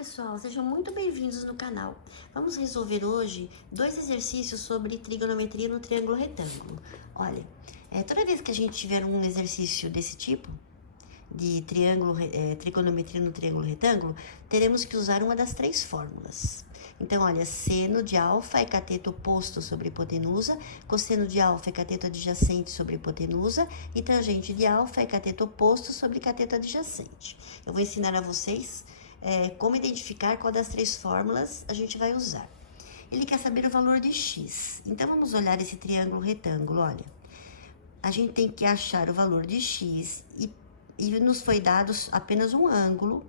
pessoal, sejam muito bem-vindos no canal. Vamos resolver hoje dois exercícios sobre trigonometria no triângulo retângulo. Olha, toda vez que a gente tiver um exercício desse tipo, de trigonometria no triângulo retângulo, teremos que usar uma das três fórmulas. Então, olha, seno de alfa é cateto oposto sobre hipotenusa, cosseno de alfa é cateto adjacente sobre hipotenusa e tangente de alfa é cateto oposto sobre cateto adjacente. Eu vou ensinar a vocês como identificar qual das três fórmulas a gente vai usar. Ele quer saber o valor de x. Então, vamos olhar esse triângulo retângulo, olha. A gente tem que achar o valor de x e nos foi dado apenas um ângulo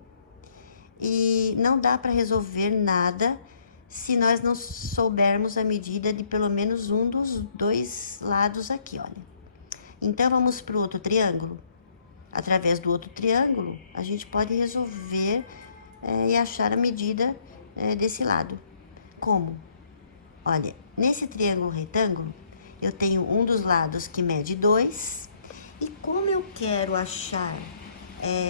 e não dá para resolver nada se nós não soubermos a medida de pelo menos um dos dois lados aqui, olha. Então, vamos para o outro triângulo. Através do outro triângulo, a gente pode resolver e achar a medida desse lado. Como? Olha, nesse triângulo retângulo, eu tenho um dos lados que mede 2, e como eu quero achar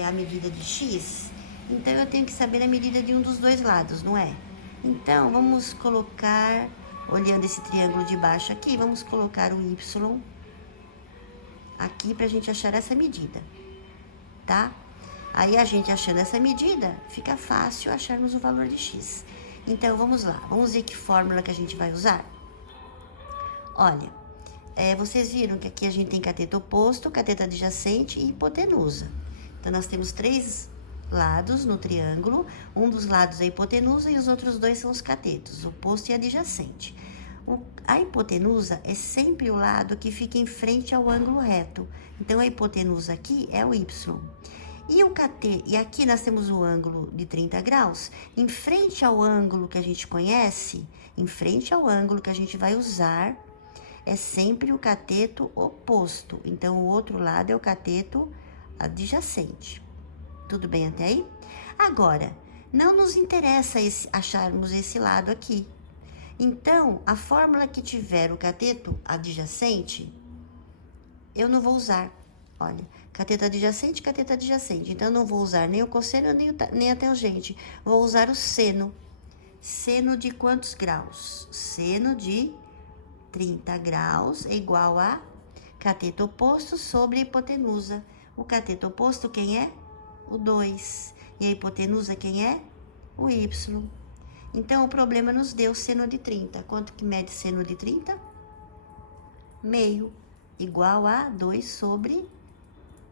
a medida de x, então eu tenho que saber a medida de um dos dois lados, não é? Então, vamos colocar, olhando esse triângulo de baixo aqui, vamos colocar o y aqui pra gente achar essa medida, tá? Aí, a gente achando essa medida, fica fácil acharmos o valor de x. Então, vamos lá. Vamos ver que fórmula que a gente vai usar? Olha, vocês viram que aqui a gente tem cateto oposto, cateto adjacente e hipotenusa. Então, nós temos três lados no triângulo. Um dos lados é a hipotenusa e os outros dois são os catetos, oposto e adjacente. A hipotenusa é sempre o lado que fica em frente ao ângulo reto. Então, a hipotenusa aqui é o y. E aqui nós temos o ângulo de 30 graus, em frente ao ângulo que a gente conhece, em frente ao ângulo que a gente vai usar, é sempre o cateto oposto. Então, o outro lado é o cateto adjacente. Tudo bem até aí? Agora, não nos interessa acharmos esse lado aqui. Então, a fórmula que tiver o cateto adjacente, eu não vou usar. Olha, cateto adjacente, cateto adjacente. Então, eu não vou usar nem o cosseno, nem a tangente. Vou usar o seno. Seno de quantos graus? Seno de 30 graus é igual a cateto oposto sobre hipotenusa. O cateto oposto, quem é? O 2. E a hipotenusa, quem é? O y. Então, o problema nos deu seno de 30. Quanto que mede seno de 30? Meio. Igual a 2 sobre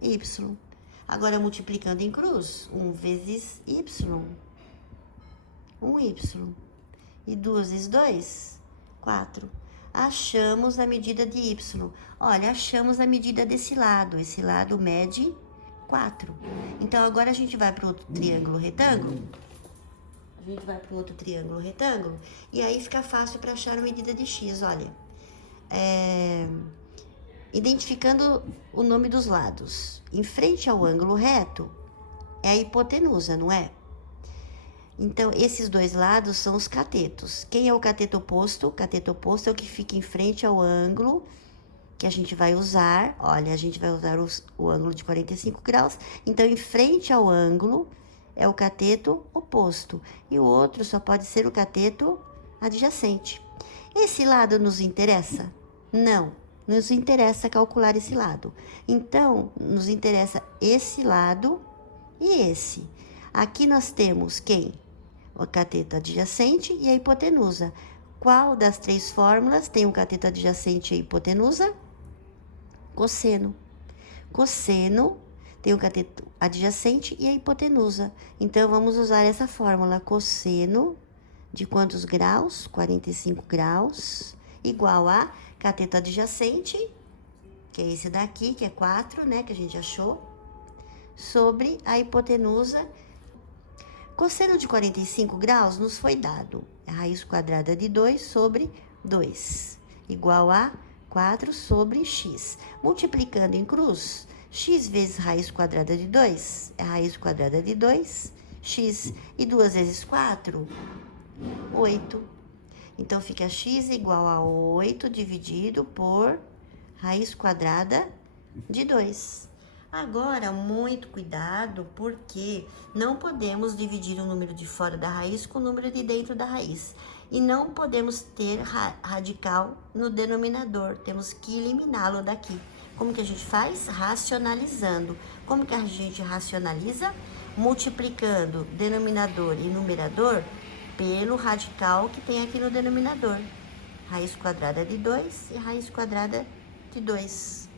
y. Agora, multiplicando em cruz, 1 vezes y. 1y. E 2 vezes 2? 4. Achamos a medida de y. Olha, achamos a medida desse lado. Esse lado mede 4. Então, agora a gente vai para o outro triângulo retângulo. E aí fica fácil para achar a medida de x, olha. Identificando o nome dos lados. Em frente ao ângulo reto, é a hipotenusa, não é? Então, esses dois lados são os catetos. Quem é o cateto oposto? O cateto oposto é o que fica em frente ao ângulo que a gente vai usar. Olha, a gente vai usar o ângulo de 45 graus. Então, em frente ao ângulo é o cateto oposto. E o outro só pode ser o cateto adjacente. Esse lado nos interessa? Não, nos interessa calcular esse lado. Então, nos interessa esse lado e esse. Aqui nós temos quem? O cateto adjacente e a hipotenusa. Qual das três fórmulas tem o cateto adjacente e a hipotenusa? Cosseno. Cosseno tem o cateto adjacente e a hipotenusa. Então, vamos usar essa fórmula. Cosseno de quantos graus? 45 graus, igual a cateto adjacente, que é esse daqui, que é 4, né, que a gente achou, sobre a hipotenusa. Cosseno de 45 graus nos foi dado. A raiz quadrada de 2 sobre 2, igual a 4 sobre x. Multiplicando em cruz, x vezes raiz quadrada de 2 é raiz quadrada de 2, x. E 2 vezes 4, 8. Então, fica x igual a 8 dividido por raiz quadrada de 2. Agora, muito cuidado, porque não podemos dividir o número de fora da raiz com o número de dentro da raiz. E não podemos ter radical no denominador, temos que eliminá-lo daqui. Como que a gente faz? Racionalizando. Como que a gente racionaliza? Multiplicando denominador e numerador pelo radical que tem aqui no denominador. Raiz quadrada de 2 e raiz quadrada de 2.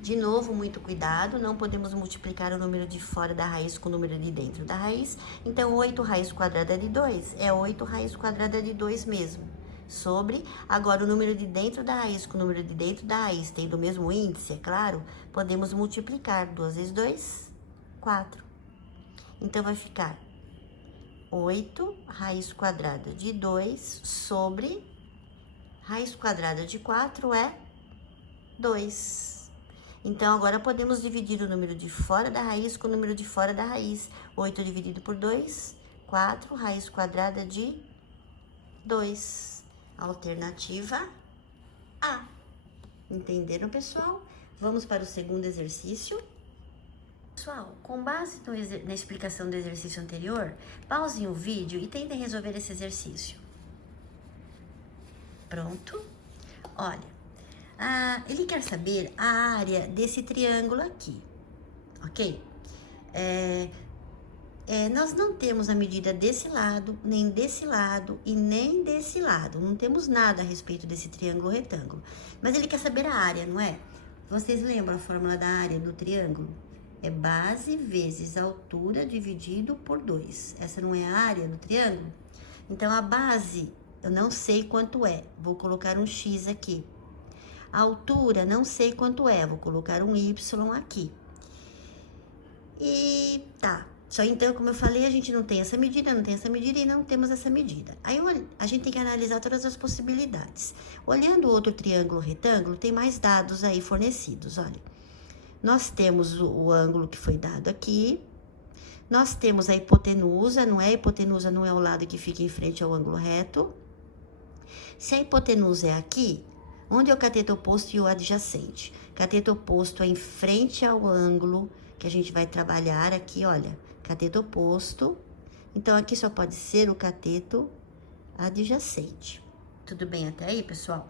De novo, muito cuidado, não podemos multiplicar o número de fora da raiz com o número de dentro da raiz. Então, 8 raiz quadrada de 2 é 8 raiz quadrada de 2 mesmo. Sobre, agora o número de dentro da raiz com o número de dentro da raiz tem do mesmo índice, é claro, podemos multiplicar. 2 vezes 2, 4. Então, vai ficar 8 raiz quadrada de 2 sobre raiz quadrada de 4 é 2. Então, agora podemos dividir o número de fora da raiz com o número de fora da raiz. 8 dividido por 2, 4, raiz quadrada de 2. Alternativa A. Entenderam, pessoal? Vamos para o segundo exercício. Pessoal, com base na explicação do exercício anterior, pausem o vídeo e tentem resolver esse exercício. Pronto? Olha. Ele quer saber a área desse triângulo aqui, ok? Nós não temos a medida desse lado, nem desse lado e nem desse lado. Não temos nada a respeito desse triângulo retângulo. Mas ele quer saber a área, não é? Vocês lembram a fórmula da área do triângulo? É base vezes altura dividido por 2. Essa não é a área do triângulo? Então, a base, eu não sei quanto é. Vou colocar um X aqui. A altura, não sei quanto é, vou colocar um Y aqui. E tá, só então, como eu falei, a gente não tem essa medida, não tem essa medida e não temos essa medida. Aí a gente tem que analisar todas as possibilidades. Olhando o outro triângulo retângulo, tem mais dados aí fornecidos, olha. Nós temos o ângulo que foi dado aqui. Nós temos a hipotenusa, não é? A hipotenusa não é o lado que fica em frente ao ângulo reto. Se a hipotenusa é aqui, onde é o cateto oposto e o adjacente? Cateto oposto é em frente ao ângulo que a gente vai trabalhar aqui, olha. Cateto oposto. Então, aqui só pode ser o cateto adjacente. Tudo bem até aí, pessoal?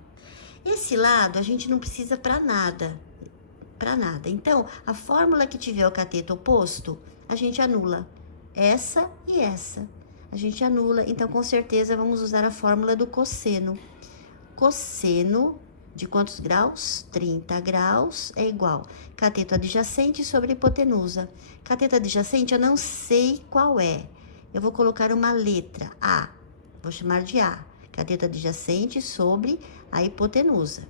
Esse lado a gente não precisa para nada. Para nada. Então, a fórmula que tiver o cateto oposto, a gente anula. Essa e essa. A gente anula. Então, com certeza, vamos usar a fórmula do cosseno. Cosseno de quantos graus? 30 graus é igual cateto adjacente sobre hipotenusa. Cateto adjacente eu não sei qual é. Eu vou colocar uma letra A. Vou chamar de A. Cateto adjacente sobre a hipotenusa.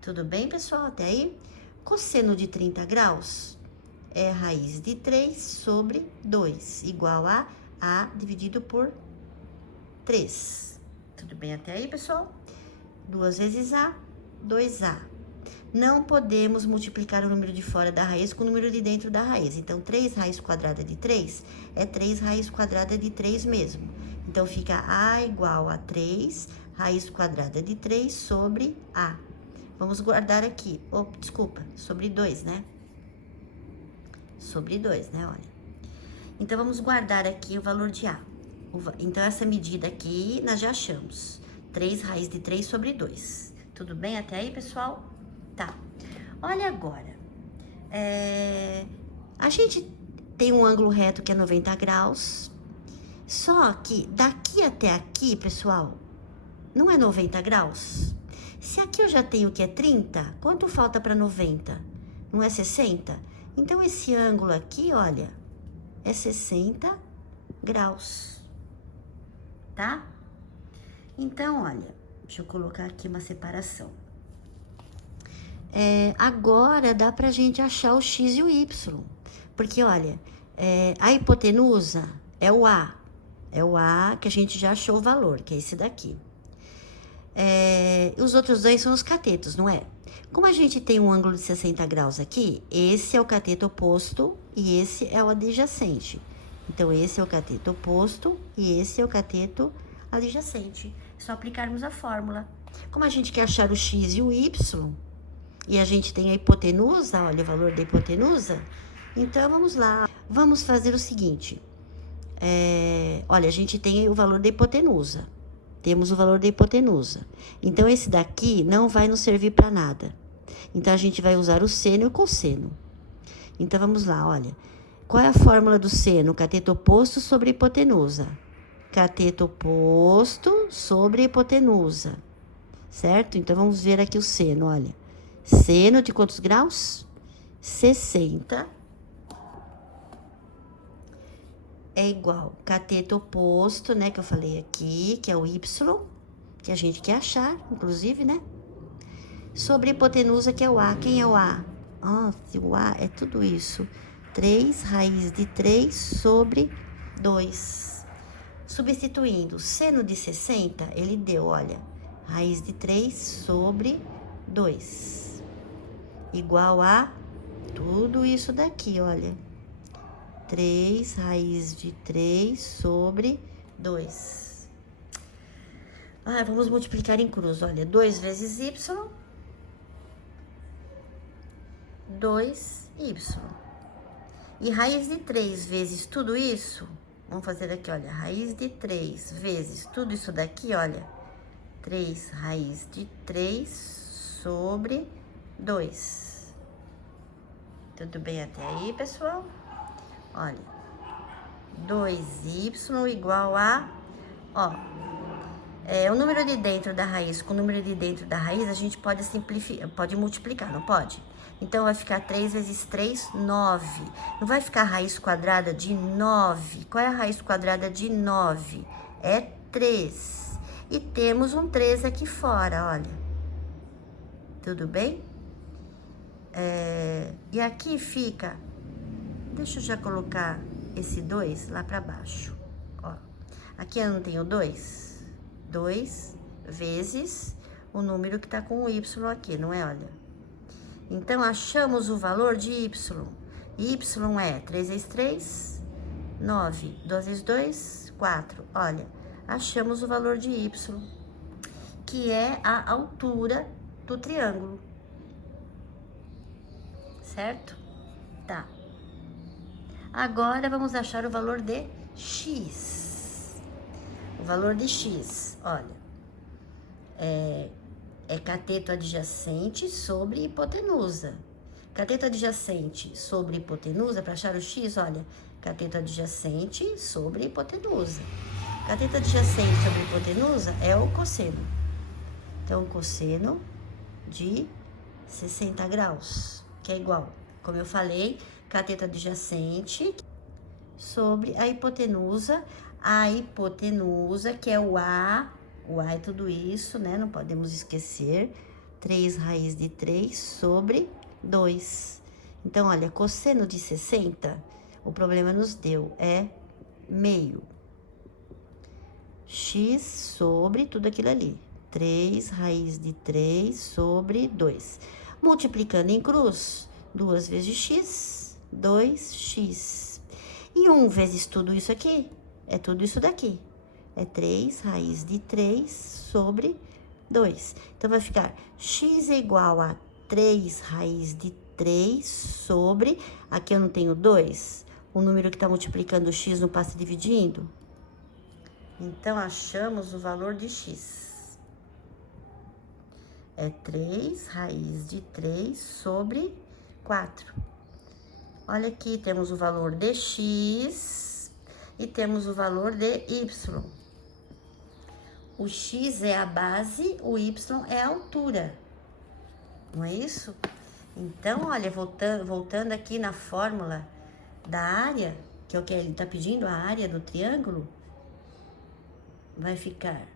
Tudo bem, pessoal? Até aí? Cosseno de 30 graus é raiz de 3 sobre 2, igual a A dividido por 3. Tudo bem até aí, pessoal? 2 vezes A, 2A. Não podemos multiplicar o número de fora da raiz com o número de dentro da raiz. Então, 3 raiz quadrada de 3 é 3 raiz quadrada de 3 mesmo. Então, fica A igual a 3 raiz quadrada de 3 sobre A. Vamos guardar aqui. Desculpa, sobre 2, né? Sobre 2, né? Olha. Então, vamos guardar aqui o valor de A. Então, essa medida aqui, nós já achamos. 3 raiz de 3 sobre 2. Tudo bem até aí, pessoal? Tá. Olha agora. A gente tem um ângulo reto que é 90 graus. Só que daqui até aqui, pessoal, não é 90 graus? Se aqui eu já tenho que é 30, quanto falta para 90? Não é 60? Então, esse ângulo aqui, olha, é 60 graus. Tá? Então, olha, deixa eu colocar aqui uma separação. Agora dá pra gente achar o X e o Y. Porque, olha, a hipotenusa é o A. É o A que a gente já achou o valor, que é esse daqui. Os outros dois são os catetos, não é? Como a gente tem um ângulo de 60 graus aqui, esse é o cateto oposto e esse é o adjacente. Então, esse é o cateto oposto e esse é o cateto adjacente. É só aplicarmos a fórmula. Como a gente quer achar o X e o Y, E a gente tem a hipotenusa, olha o valor da hipotenusa. Então, vamos lá. Vamos fazer o seguinte. Olha, a gente tem o valor da hipotenusa. Temos o valor da hipotenusa. Então, esse daqui não vai nos servir para nada. Então, a gente vai usar o seno e o cosseno. Então, vamos lá, olha. Qual é a fórmula do seno? Cateto oposto sobre hipotenusa. Cateto oposto sobre hipotenusa. Certo? Então, vamos ver aqui o seno, olha. Seno de quantos graus? 60. É igual cateto oposto, né, que eu falei aqui, que é o y, que a gente quer achar, inclusive, né? Sobre hipotenusa, que é o a. Quem é o a? O a é tudo isso. 3 raiz de 3 sobre 2. Substituindo seno de 60, ele deu, olha, raiz de 3 sobre 2. Igual a tudo isso daqui, olha. 3 raiz de 3 sobre 2. Vamos multiplicar em cruz, olha. 2 vezes y, 2y. E raiz de 3 vezes tudo isso, vamos fazer aqui, olha. Raiz de 3 vezes tudo isso daqui, olha. 3 raiz de 3 sobre 2. Tudo bem até aí, pessoal? Olha, 2y igual a, o número de dentro da raiz com o número de dentro da raiz, a gente pode simplificar, pode multiplicar, não pode? Então, vai ficar 3 vezes 3, 9. Não vai ficar a raiz quadrada de 9. Qual é a raiz quadrada de 9? É 3. E temos um 3 aqui fora, olha. Tudo bem? E aqui fica... Deixa eu já colocar esse 2 lá para baixo, ó. Aqui eu não tenho 2. 2 vezes o número que tá com o y aqui, não é? Olha. Então, achamos o valor de y. Y é 3 vezes 3, 9. 2 vezes 2, 4. Olha, achamos o valor de y, que é a altura do triângulo. Certo? Tá. Agora, vamos achar o valor de x. O valor de x, olha, é cateto adjacente sobre hipotenusa. Cateto adjacente sobre hipotenusa, para achar o x, olha, cateto adjacente sobre hipotenusa. Cateto adjacente sobre hipotenusa é o cosseno. Então, o cosseno de 60 graus, que é igual, como eu falei, cateto adjacente sobre a hipotenusa, que é o a é tudo isso, né? Não podemos esquecer, 3 raiz de 3 sobre 2. Então, olha, cosseno de 60, o problema nos deu, é meio. X sobre tudo aquilo ali, 3 raiz de 3 sobre 2. Multiplicando em cruz, 2 vezes x, 2x. E 1 vezes tudo isso aqui, é tudo isso daqui. É 3 raiz de 3 sobre 2. Então, vai ficar x é igual a 3 raiz de 3 sobre... Aqui eu não tenho 2. O número que está multiplicando o x não passa dividindo. Então, achamos o valor de x. É 3 raiz de 3 sobre 4. Olha aqui, temos o valor de x e temos o valor de y. O x é a base, o y é a altura. Não é isso? Então, olha, voltando aqui na fórmula da área, que é o que ele está pedindo, a área do triângulo, vai ficar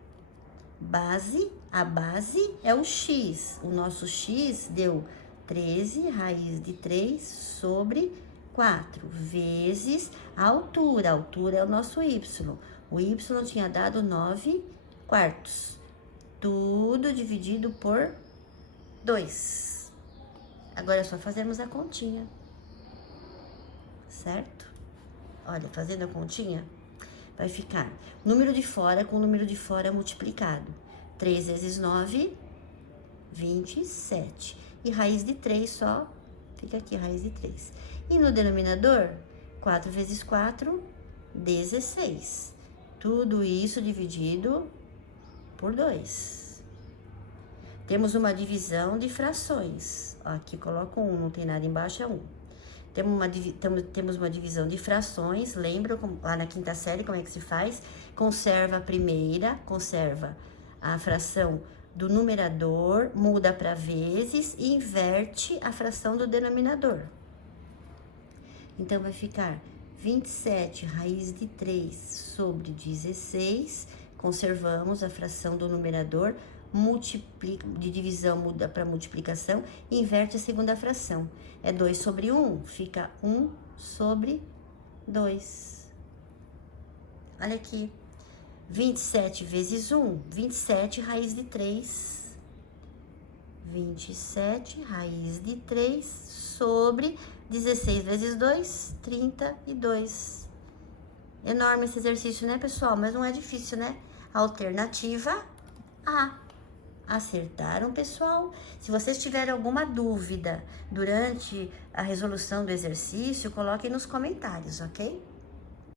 base, a base é o x. O nosso x deu 13 raiz de 3 sobre 4, vezes a altura. A altura é o nosso y. O y tinha dado 9 quartos. Tudo dividido por 2. Agora é só fazermos a continha. Certo? Olha, fazendo a continha, vai ficar número de fora com número de fora multiplicado. 3 vezes 9, 27. e raiz de 3 só, fica aqui raiz de 3. E no denominador, 4 vezes 4, 16. Tudo isso dividido por 2. Temos uma divisão de frações. Ó, aqui coloco 1, não tem nada embaixo, é 1. Temos uma divisão de frações, lembra lá na quinta série como é que se faz? Conserva a primeira, conserva a fração do numerador, muda para vezes e inverte a fração do denominador. Então, vai ficar 27 raiz de 3 sobre 16, conservamos a fração do numerador, de divisão muda para multiplicação, e inverte a segunda fração. É 2 sobre 1, fica 1 sobre 2. Olha aqui, 27 vezes 1, 27 raiz de 3. 27 raiz de 3 sobre 16 vezes 2, 32. Enorme esse exercício, né, pessoal? Mas não é difícil, né? Alternativa A. Acertaram, pessoal? Se vocês tiverem alguma dúvida durante a resolução do exercício, coloquem nos comentários, ok?